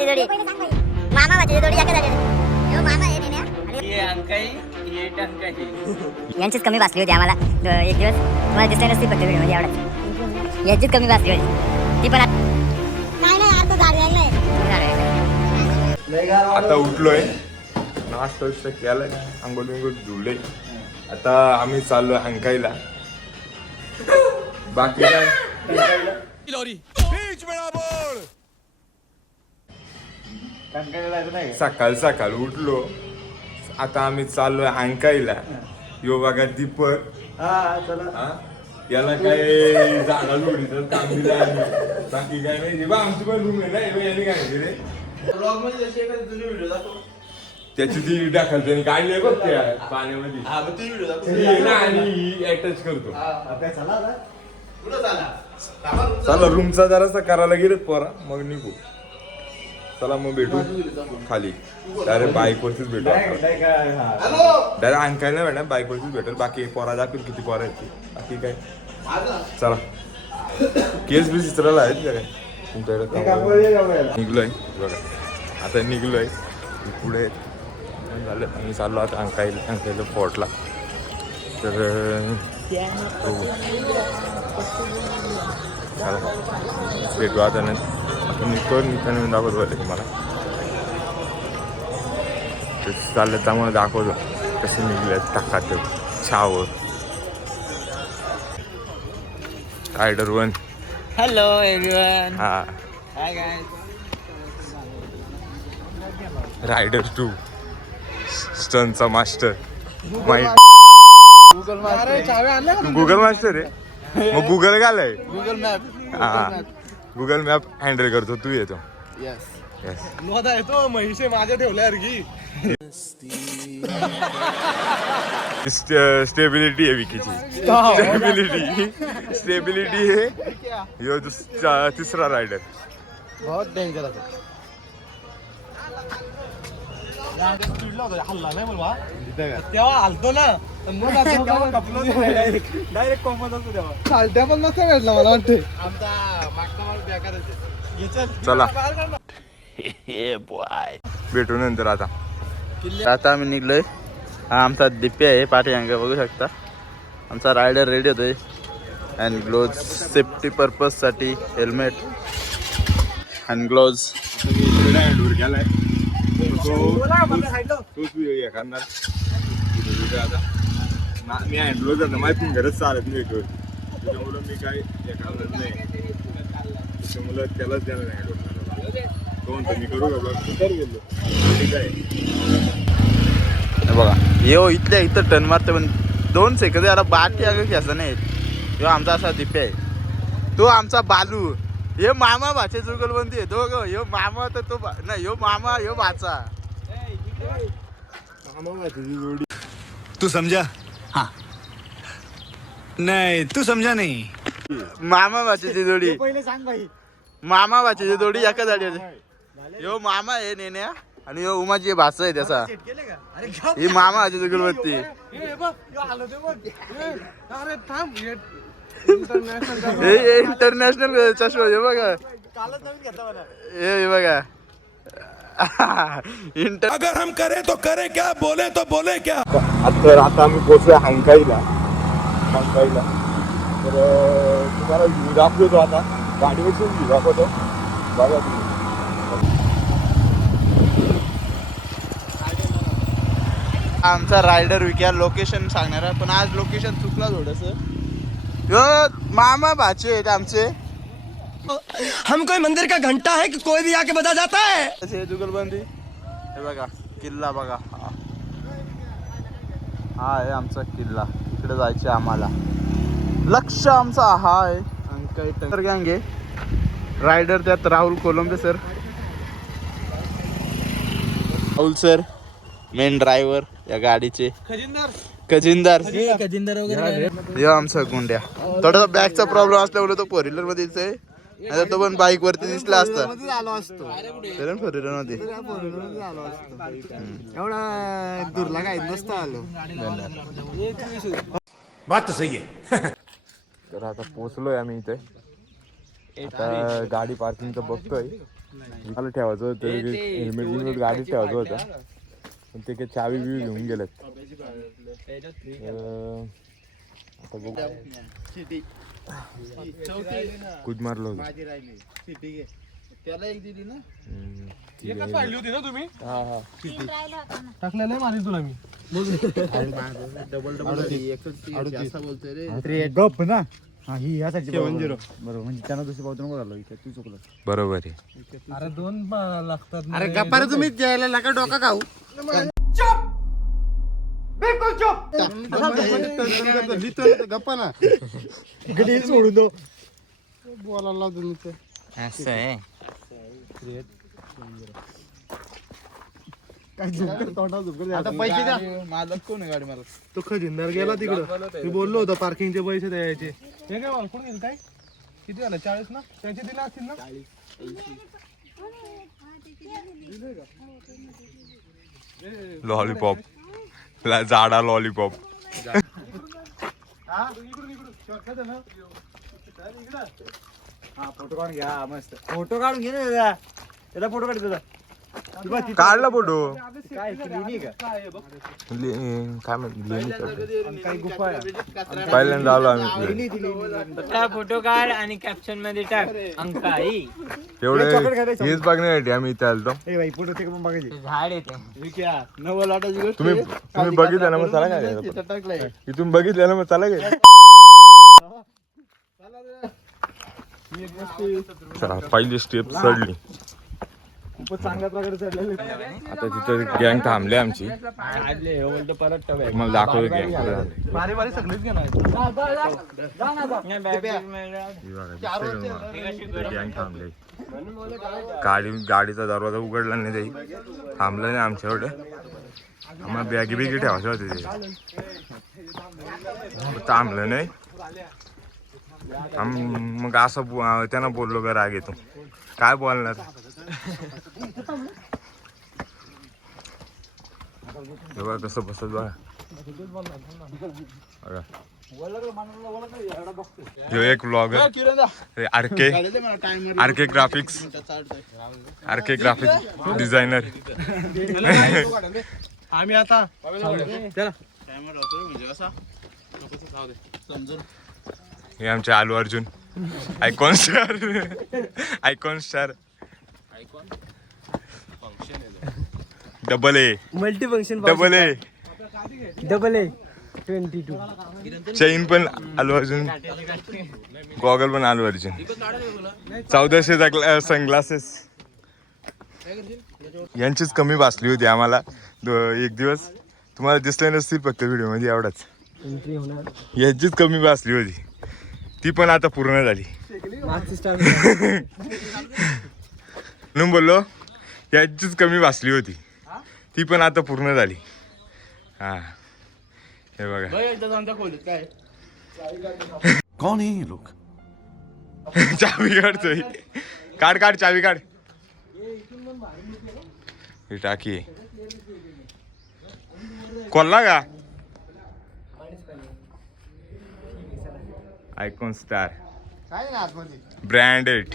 भाचीची जोडी. मामा भाचीची जोडी एका जागेवर. ह्यो मामा आहे नेण्या आणि ये अंकाई ये टंकाई यांचीच कमी वाचली होती आम्हाला. एक दिवस. तुम्हाला दिसली नसती फक्त व्हिडिओमध्ये एवढंच. यांचीच कमी वाचली होती. ती पण आत- नाही नाही आता झाड यायला आता उठलोय. नाश्ता विष्टा केलाय. आंघोळ बिंगोळ धुले आता आम्ही चाललोय अंकाईला. बाकी काय? सकाळ सकाळ उठलो. आता आम्ही चाललोय अंकाईला. यो बघा दीपक. हा? याला काय जागा लोडीचं काम दिलं आम्ही. बाकी काय नाही बा आमची पण रूम आहे ना यांनी काय केलं रे त्याची ती दाखल त्यांनी काढली बघ त्या पाण्यामध्ये. हा मग ती व्हिडिओ दाखव. ही आहे आणि अटॅच करतो. चला रूमचा जरासा करायला गेले पोरा. मग निघू. चला मग भेटू खाली. डायरेक्ट बाईक वरतीच भेटू हॅलो! डायरेक्ट अंकायला भेटा बाईक वरतीच भेटेल. बाकी पोरा दाखवेल किती पोरा आहेत ती. बाकी काय? चला. केस बी चित्राला आहेत का काय तुमच्याकडे निघलोय. बघा. आता निघलोय. पुढे. झालं. आम्ही चाललो आता अंकाईला अंकाईला फोर्टला तर भेटू आता नाही आता निघतो निघताना मी दाखवतो पहिले तुम्हाला. ते चाललं त्यामुळे दाखवतो कसे निघले टाकात छाव. रायडर वन हॅलो एव्हरीवन हा. हाय गाइस रायडर टू स्टनचा मास्टर माइंड गुगल मास्टर आहे मग गुगल घालाय. गुगल मॅप हा. गुगल मॅप हँडल करतो तू येतो. यस येस मोठा येतो म्हैसे माझ्या ठेवल्या की स्टेबिलिटी आहे विकीची. स्टेबिलिटी स्टेबिलिटी आहे यो तिसरा रायडर बहुत होता हल्ला नाही बोलवा. तेव्हा हलतो ना. मग डायरेक्ट चालत्या पण नसतं भेटला मला वाटते आमचा मागचा माणूस बेकार आहे चला भेटू नंतर आता आता आम्ही निघलोय हा आमचा दिप्या आहे पाठी अंग बघू शकता आमचा रायडर रेडी होतोय हँड ग्लोज सेफ्टी पर्पजसाठी हेल्मेट हँड हँडवर गेलाय मी हँडलो जातो माहिती गरज चालत नाही त्याच्यामुळं मी काय हे करणार नाही. त्याच्यामुळं त्यालाच हँडवर तो म्हणतो मी करू का तू कर गेलो. ठीक आहे. हे बघा. यो इथल्या इथं टन मारतो पण दोन सेकंद याला बाटी अगं घ्यायचं नाही. यो आमचा असा दिप्या आहे. तो आमचा बालू. हे मामा भाचे जुगलबंदी आहे. दोघं. ह्यो मामा तर तो नाही ह्यो मामा ह्यो भाचा. तू समझा हाँ. नहीं तू समझा नहीं. मामा भाचीची जोडी. पहिले सांग भाई मामा भाचीची जोडी एका जाडीवर ह्यो मामा आहे नेण्या. आणि ह्यो उमाची भाचा आहे त्याचा. केले का? अरे ही मामा भाची जुगलबत्ती बघ आलो ते बघ. अरे थांब हे इंटरनॅशनल हे इंटरनॅशनल चष्मा हे बघा. हे बघा. इंटर अगर हम करें तो करें क्या? बोले तो बोले क्या? आता आता आम्ही पोहोचलो हंकाईला. हंकाईला. तर तुम्हाला व्ह्यू दाखवतो आता. गाडीवरसून व्ह्यू दाखवतो. बघा तुम्ही. आमचा रायडर विक्या लोकेशन सांगणार आहे, पण आज लोकेशन चुकला थोडस. मामा भाचे आहेत आमचे. हम कोई मंदिर का घंटा है कि कोई भी आके बता जाता है? हे जुगलबंदी हे बघा किल्ला बघा हा. हा आहे आमचा किल्ला. इकडे जायचे आम्हाला. लक्ष आमचा हा आहे. टंकर गँग आहे. रायडर त्यात Rahul Kolambe sir Rahul sir main driver या गाडीचे. खजिनदार. खजिनदार. खजिनदार वगैरे हे आमचा गुंड्या. थोडासा बॅगचा प्रॉब्लेम असल्यामुळे तो फोर व्हीलर मध्येच आहे नाहीतर तो पण बाईक वरती दिसला असता. आलो असतो. तरी फोर व्हीलरमध्ये आलो असतो. एवढा दूरला काय नसतं आलो. बात सही है तर आता पोचलोय आम्ही इथे. आता गाडी पार्किंगचं बघतोय. मला ठेवायचं होतं हेल्मेट बिल्मेट गाडीत ठेवायचं होतं. पण ते काही चावी बिवी घेऊन गेलेत. आता बघू. कुद मारलं होतं माझी राहिली. सिटी घे त्याला एक दिली ना? हम्म, ठीक एकच आहे. राहिली होती ना तुम्ही? हा हा. टाकल्या नाही मारीन तुला मी. डबल डबल एकच जास्त बोलतोय रे. अरे गप ना. हा ही ह्या साईडची बरोबर बरोबर म्हणजे त्यांना दुसरी पावतो नको झालो इथे तू चुकलं. बरोबर आहे. अरे दोन ब- लागतात. अरे गप्पा रे तुम्ही नका डोका खाऊ. गप्पा ना सोडून दो बोलायला लावतो मी ते असं आहे आता पैसे द्या मालक कोण आहे गाडी मला तो खजिनदार गेला तिकडं मी बोललो होतो पार्किंगचे पैसे द्यायचे हे काय कोण गेलं काय किती झालं चाळीस ना त्यांचे दिले असतील ना लॉलीपॉप जाडा लॉलीपॉप फोटो काढून घ्या मस्त. फोटो काढून घे ना दादा. त्याला फोटो काढ तुझा काढला फोटो. काय क्लिनिक का काय आहे. बघ काय म्हणते पहिल्यांदा आलो आम्ही फोटो काढ आणि कॅप्शनमध्ये टाक. अंकाई. खायचं. हेच बघण्यासाठी आम्ही इथे आलतो. ए भाई फोटो ते पण बघायचे. झाड येते नव्वद लाटाची गोष्ट तुम्ही तुम्ही बघितलं ना मग चला काय? इथून बघितलं ना मग चला काय? चला पहिली स्टेप चढली खूपच चांगल्या प्रकारे चढलेले आता तिथं गँग थांबली आमची. तुम्हाला दाखवतो गँग बारी बारी सगळीच घेणार गँग थांबले. गाडी गाडीचा दरवाजा उघडला नाही काही थांबलं नाही आमच्या एवढं आम्हाला बॅगी बिगी ठेवायचे होते ते. थांबलं नाही. मग असं त्यांना बोललो का राग येतो. काय बोलणार? हे बघा कसं बसत बघा. ह्यो एक blog R K R K graphics R K graphics designer आम्ही आता हे आमचे Allu Arjun. Icon star icon star double A multi function double A double A twenty two chain पण आलू अर्जुन. गॉगल पण आलू अर्जुन. चौदाशेचा सनग्लासेस यांचीच कमी भासली होती आम्हाला. एक दिवस. तुम्हाला दिसले नसतील फक्त व्हिडिओमध्ये एवढाच. यांचीच कमी भासली होती. ती पण आता पूर्ण झाली. म्हणून बोललो यांचीच कमी भासली होती. ती पण आता पूर्ण झाली. हा. हे बघा. एकदा आमच्या खोलीत काय? कौन है ये लोग चावी काढतोय काढ काढ चावी काढ. ही टाकी आहे. कोल्हा का? Icon star. काय नाही आतमध्ये? ब्रँडेड.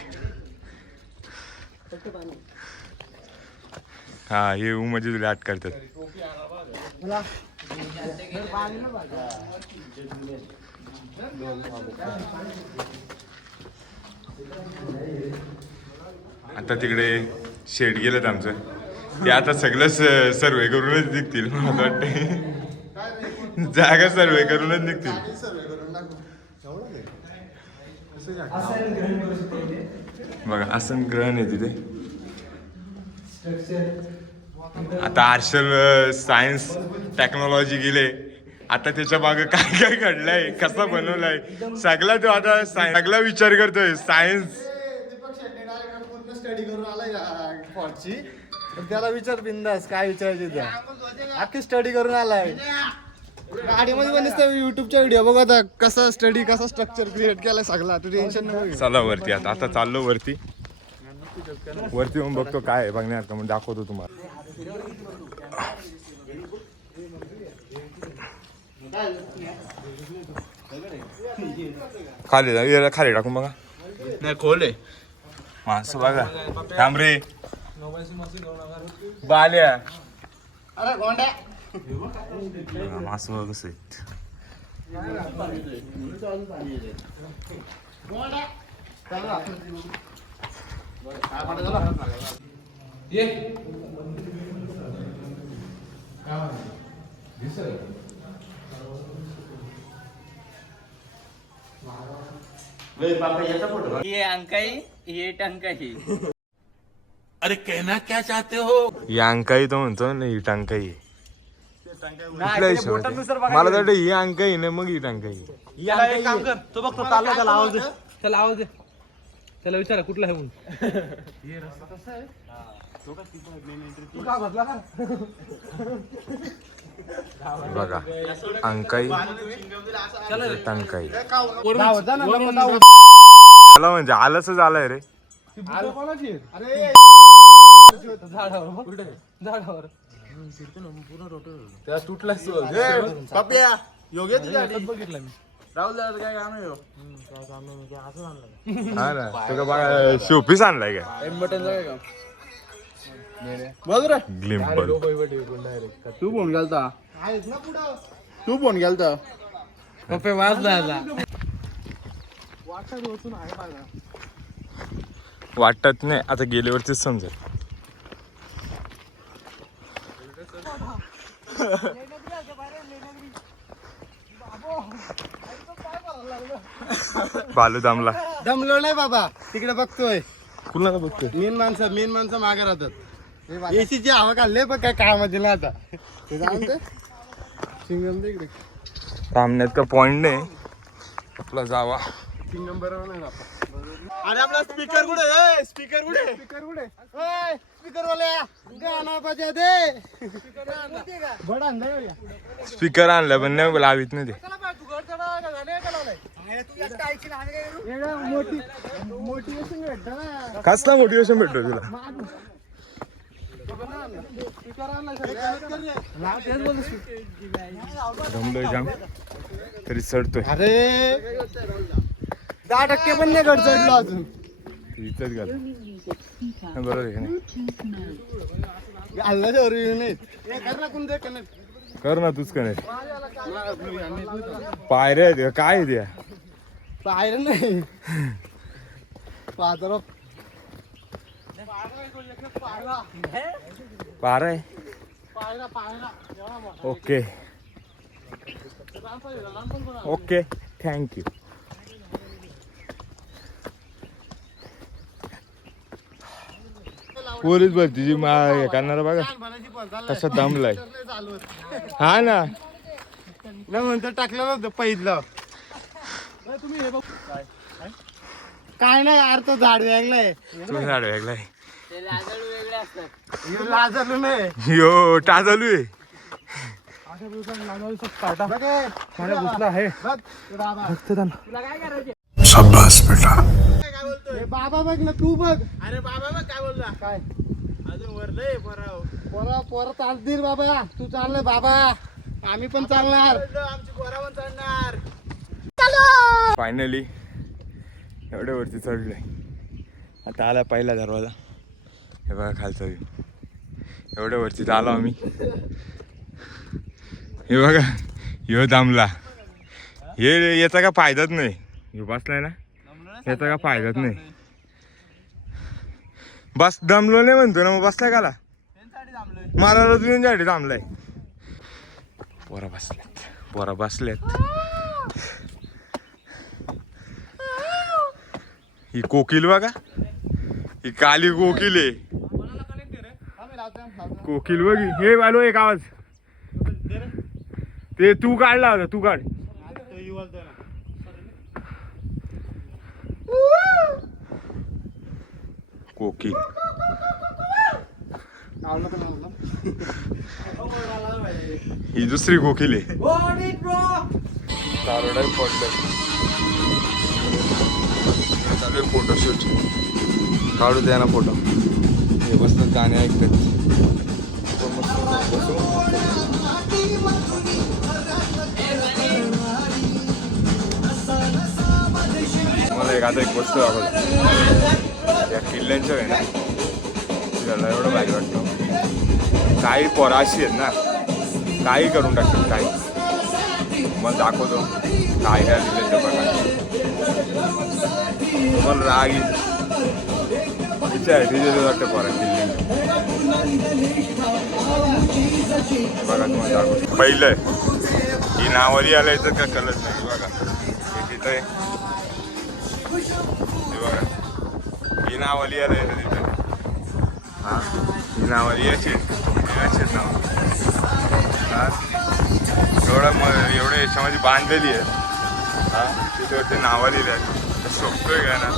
हा हे म्हणजे तुला आठ करतात. आता तिकडे शेड गेलेत आमचं. ते आता सगळं सर्वे करूनच निघतील मला वाटतं जागा सर्वे करूनच निघतील. बघा असं ग्रहण आहे तिथे. आता आर्शल सायन्स टेक्नॉलॉजी गेले. आता त्याच्यामागे काय काय घडलंय? कसा बनवलाय? सगळा तो आता साय- सगळा विचार करतोय. सायन्स दीपक शेट्टी डायरेक्ट पूर्ण स्टडी करून आलाय त्याला विचार बिंदास काय विचारायचे त्या? अख्खी स्टडी करून आलाय. गाडीमध्ये पण नुसतं युट्यूबच्या व्हिडिओ बघ आता कसा स्टडी कसा स्ट्रक्चर क्रिएट केलाय सगळा. तू टेन्शन नको. चला वरती आता आता चाललो वरती. वरती येऊन बघतो काय आहे बघण्यासारखं मग दाखवतो तुम्हाला. खाली खाली टाकून बघा. नाही खोल आहे. माणसं बघा. थांब रे. बाल्या. अरे गोंड्या. माणसं बघ कसं. ये अंकाई ये टंकाई. ही? अंकाई तो म्हणतो ना ही टांकाई कुठल्या? मला तर ही अंकाई ना मग ही टांकाई याला एक काम कर तो बघ तो चालला त्याला आवाज दे. त्याला आवाज दे. त्याला विचारा कुठला आहे म्हणून बघा अंकाई टांकाई म्हणजे आलंच आलाय रे. अरे. झाडावर. त्या तुटलाच पप्या योग्य बघितलं मी. राहुल दादा काय काम आहे हा ना तुला बघा शोपीस आणलाय काय? ग्लिम्बल तू फोन ना पुढं तू फोन गेलता पप्पे वाजला वाटत आहे वाटत नाही आता गेल्यावरतीच समजेल. बालू दामला. दमलो नाही बाबा. तिकडे बघतोय. कुणाला बघतोय? मेन माणसं मेन माणसं मागे राहतात. एसीची हवा काढले पण काय कामाची ना आता. सिंगम दे. इकडे. सामन्यात का पॉइंट नाही. आपला जावा. सिंगम बरोबर नाही अरे आपला स्पीकर कुठे? स्पीकर कुठे? स्पीकर कुठे? स्पीकर वाल्या गाणं बजा दे. बडा अंदा स्पीकर आणला पण नाही लावित नाही ते. मोठी मोटिवेशन भेटतं ना. कसला मोटिवेशन भेटतो तुला? जमलोय जाम. तरी चढतोय. अरे दहा टक्के पण नाही गड चढलो अजून. इथंच घाल. बरोबर आहे का नाही? कर ना कोण दे connect. कर ना तूच का नाही पायऱ्या आहेत का? काय आहे त्या पाहिलं नाही. पाहतो पारा आहे. ओके. ओके थँक्यू पोलीस भरतीची मा हे करणारा बघा. कसा दमलाय हा ना. म्हणतो टाकलं नव्हतं पहिलं. काय नाही यार तो झाड वेगलाय. तू झाड वेगलाय. ते लाजाळू वेगळे असतात लाजरलो नाही यो टाजलू आहे. बघ हे. बघ, ते बाबा. बघ ना तू बघ. अरे बाबा मग काय बोलला. काय? अजून वरलंय पोराव पोरा पोरा चालतील बाबा. तू चाललं बाबा. आम्ही पण चालणार. आमची पोरा पण चढणार फायनली एवढ्या वरती चढलोय. आता आला पहिला दरवाजा. हे बघा खालचा व्ह्यू एवढ्या वरती आलो आम्ही. हे बघा ह्यो दामला. हे याचा का फायदाच नाही. ह्यो बसलाय ना. याचा का फायदाच नाही. बस दमलो नाही म्हणतो ना मग बसलाय काला. मला तुझ्यासाठी थांबलाय. पोरा बसल्यात पोरा बसल्यात ही कोकिल बघा. ही काली कोकिल आहे. कोकिल बघ ही. हे बालो एक आवाज. ते तू काढला होता तू काढ. कोकिल ही दुसरी कोकिल आहे कारोडाही पडलंय चालू आहे फोटोशूट काढू द्या ना फोटो. हे बसतात गाणे ऐकतात. मला एक आता एक वस्तू दाखवतो त्या किल्ल्यांच्या आहे ना? त्याला एवढं भारी वाटतं. काही पोरं अशी आहेत ना काही करून टाकतात काही. मग दाखवतो. काय काय दिले बघा. मग राग येईल. तिच्या वाटतं पोरा किल्ले बघा तुम्हाला दाखवतो. पहिलं ही नावाली तर का कळत नाही बघा. हे तिथं बघा ही ना आलाय तिथं. हा? ही नावाली याची याची नाव. एवढं मग एवढं याच्यामध्ये बांधलेली आहे. हा? तिच्यावरती नावं लिहिली आहेत सोपतोय काय ना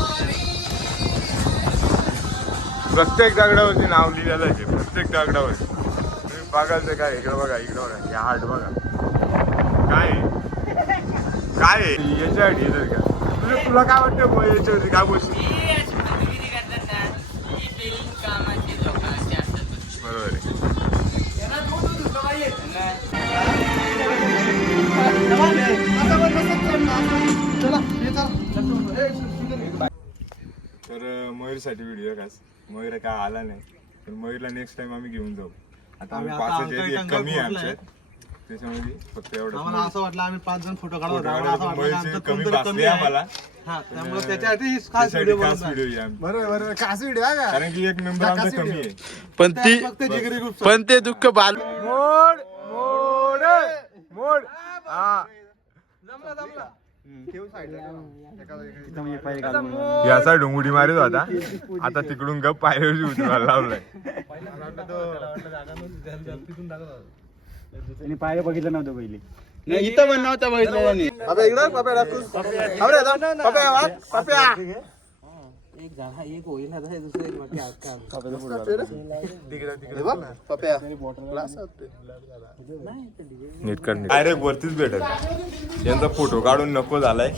प्रत्येक दगडावरती नाव लिहिलेलं आहे प्रत्येक दगडावरती. तुम्ही बघाल तर काय इकडं बघा इकडं बघा. या हाट बघा. काय? आहे? काय? आहे? याच्यासाठी येतात का? तुला तुला काय वाटतं मग याच्यावरती? काय गोष्टी बरोबर आहे तर मयूरसाठी व्हिडिओ खास मयूर काय आला नाही. तर मयूरला नेक्स्ट टाइम आम्ही घेऊन जाऊ. आता आम्ही पाच कमी आहे. आमच्यात. त्याच्यामध्ये फक्त एवढं असं वाटलं आम्ही पाच जण फोटो काढतो की कमी आम्हाला. हा त्यामुळे त्याच्यासाठी खास त्यासाठी व्हिडिओ खास व्हिडिओ आहे. आम्ही. बरोबर बरोबर. खास व्हिडिओ आहे का? कारण की एक मेंबर आमचा कमी आहे. पण ती फक्त जिगरी ग्रुप पण ते दुःख बालू मोड मोड मोड. हा. याचा डोंगुडी मारित होता. आता तिकडून गप पायऱ्यावरची उतरायला लावलाय. आणि पायऱ्या बघितलं नव्हतं पहिले. इथं पण नव्हता बघितलं आता इकडं पप्या दाखवून. अरे आता. पप्या वाट पप्या. डायरेक्ट वरतीच भेटत यांचा फोटो काढून नको झालाय.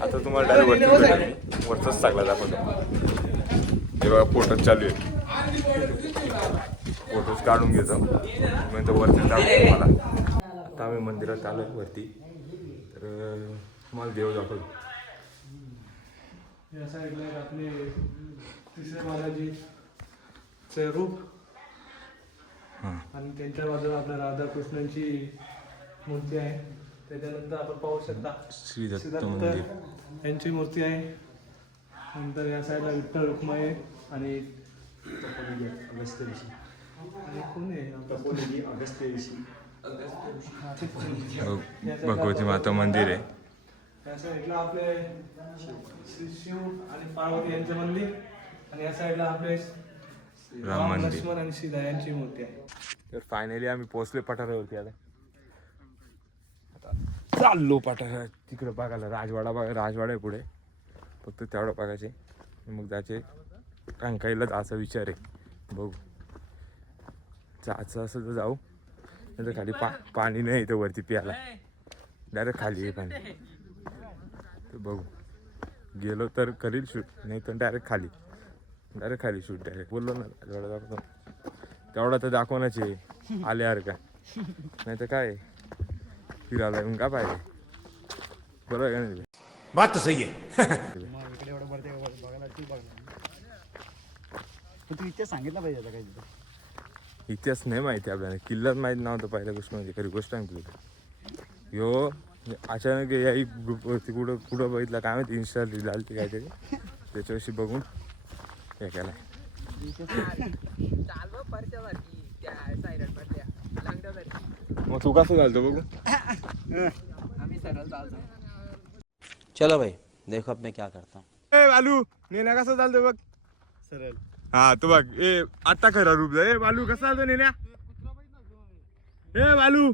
आता तुम्हाला डायरेक्ट वरतीच भेटेल. मी वरचाच टाकला दाखवतो हे बघा फोटोच चालू आहे. फोटोज काढून घेतो. मी तर वरतीच दाखवतो तुम्हाला. आम्ही मंदिरात आलोय वरती. तर तुम्हाला देव दाखवतो. या साईडला एक आपले तिसरे महाराजी चे रूप आणि त्यांच्या बाजूला आपल्या राधाकृष्णांची मूर्ती आहे. त्याच्यानंतर आपण पाहू शकता श्री दत्त यांची मूर्ती आहे. नंतर या साईडला विठ्ठल रुक्माई आणि आणि कोण आहे? भग- भगवती माता मंदिर आहे. या साईडला आपले शिव आणि पार्वती यांचं मंदिर आणि या साईडला आपले राम मंदिर. लक्ष्मण आणि सीता यांची मूर्ती आहे. तर फायनली आम्ही पोहोचले पठारावरती आता. आता चाललो पठारा तिकडे बघायला राजवाडा बघा राजवाडा आहे पुढे. फक्त तेवढं बघायचे. मग जायचे रंकाईला जायचा विचार आहे. बघू. जायचं असं तर जाऊ. नाही तर खाली पा पाणी नाही इथं वरती प्यायला. डायरेक्ट खाली आहे पाणी. तर बघू. गेलो तर करील शूट नाही तर डायरेक्ट खाली. डायरेक्ट खाली शूट डायरेक्ट. बोललो ना राजवाडा दाखवतो. तेवढा तर दाखवण्याच आहे. आल्यावर का? नाही तर काय? फिरायला येऊन का पाहिजे? बरोबर आहे का नाही? बात सही है तू इतिहास सांगितलं पाहिजे आता काही तिथं. इतिहास नाही माहिती आपल्याला. किल्लाच माहीत नव्हतं पहिल्या गोष्ट म्हणजे खरी गोष्ट आहे तुला. ह्यो अचानक या ग्रुपवरती कुठं कुठं बघितलं? काय माहिती इन्स्टा लिहिलं ते काहीतरी. त्याच्याविषयी बघून हे केलं मग तू कसं घालतो बघू? चलो भाई देखो अब मैं क्या करता हूँ. नेण्या कसं चालतो बघ? सरळ. हा तू बघ. ए आत्ता खरा रूप जा. ए बालू कसं चालतो नेण्या? ए बालू.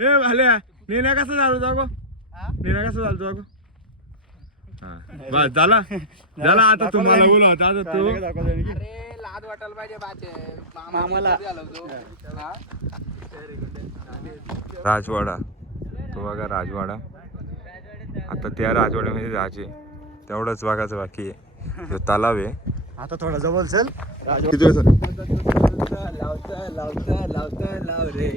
ए भाल्या नेण्या कसं चालतो अगो? नेण्या कसं चालतो अगो? हा बस झाला. झाला आता तुम्हाला बोला आता आता तू दाखवतो आणि की. राजवाडा. तो बघा राजवाडा. आता त्या राजवाड्यामध्ये जायचे. तेवढंच बघायचं बाकी आहे. तो तलाव आहे आता थोडा जवळ चल. किती वेळ? लावता लावता लावता लाव रे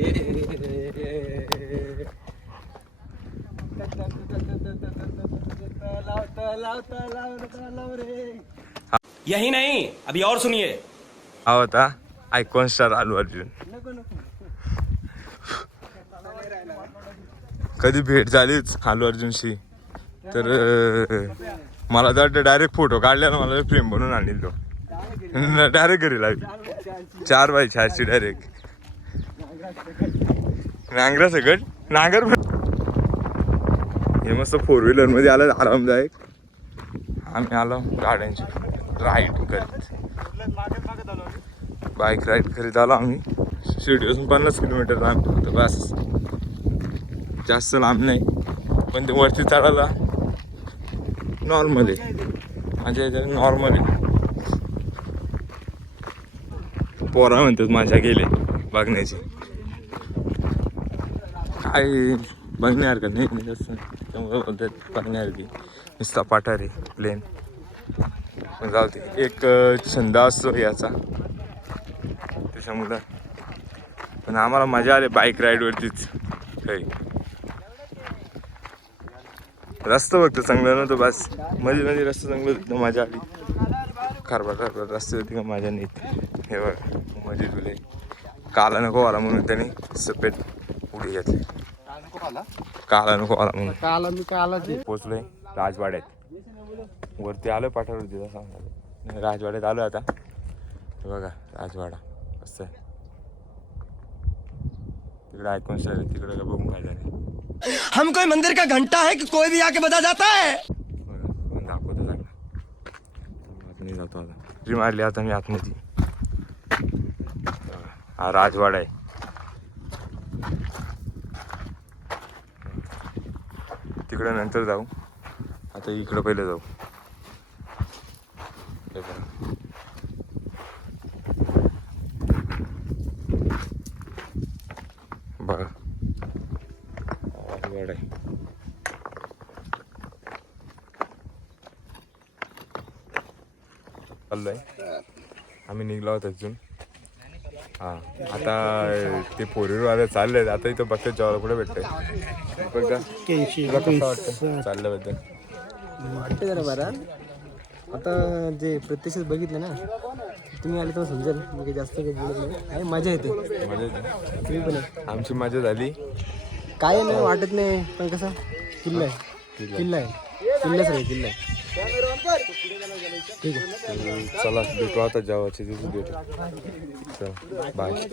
लावता लावता लावता लाव रे यही नहीं अभी और सुनिए। हा होता आयकॉन स्टार अल्लू अर्जुन. कधी भेट झालीच? अल्लू अर्जुनशी. तर मला तर वाटतं डायरेक्ट फोटो काढल्याला मला फ्रेम बनवून आणील तो. डायरेक्ट घरी लागली चार बाय चारची डायरेक्ट नांगरा सकट? नांगर हे मस्त फोर व्हीलरमध्ये आलं आरामदायक. आम्ही आलो गाड्यांची. राईड करीत. बाईक राईड करीत आलो आम्ही. शिर्डीपासून पन्नास किलोमीटर लांब फक्त बस. जास्त लांब नाही. पण ते वरती चढायला नॉर्मल. आहे माझ्या याच्यात नॉर्मल. आहे पोरा म्हणतात माझ्या गेले बघण्याची. काय बघण्यासारखं नाही नाही जास्त त्यामुळे बोलतात बघण्यासारखी नुसता पाठार आहे प्लेन जाऊ दे एक छंद असतो याचा. त्याच्यामुळं. पण आम्हाला मजा आली बाईक राईडवरतीच काही. रस्ता बघतो चांगलं नव्हतं बस. मध्ये मध्ये रस्ता चांगलं होतं माझ्या मजा आली खारबा खारबा रस्ते होती का मजा नाही हे बघमध्ये तुले. काला नको आला म्हणून त्याने सफेद उडी घेतली. काला नको आला म्हणून. काला मी काला पोचलोय राजवाड्यात. वरती आलो पाठावरती सांगायला. राजवाड्यात आलो आता. बघा राजवाडा. असं आहे. तिकडे ऐकून सर तिकडे का बघून काय झालं हम कोई मंदिर का घंटा है कि कोई भी आके बता जाता है? आपको दाखवतो चांगला आतमध्ये जातो आता री मारली आता मी आतमध्ये बघा, हा राजवाडा। आहे तिकडे नंतर जाऊ. आता इकडं पहिले जाऊ हे बघा. बघा राजवाडा आहे चाललोय. आम्ही निघलो आहोत अजून. हा आता ते पोरीवाले चालले आता इथं बघतात जेवायला कुठे बघा तुला कसं वाटतं? चालल्याबद्दल वाटते जरा बरं. आता जे प्रत्यक्षात बघितलं ना तुम्ही आले तर समजेल. मी काही जास्त काही बोलत नाही. आहे मजा येते. मजा येते. तुम्ही पण आहे. आमची मजा झाली. काय नाही वाटत नाही. पण कसं? किल्ला आहे. किल्ला आहे. किल्लाच रे किल्ला आहे. ठीक आहे. चला भेटू आता जेवायचे दिवस भेटू. चला बाय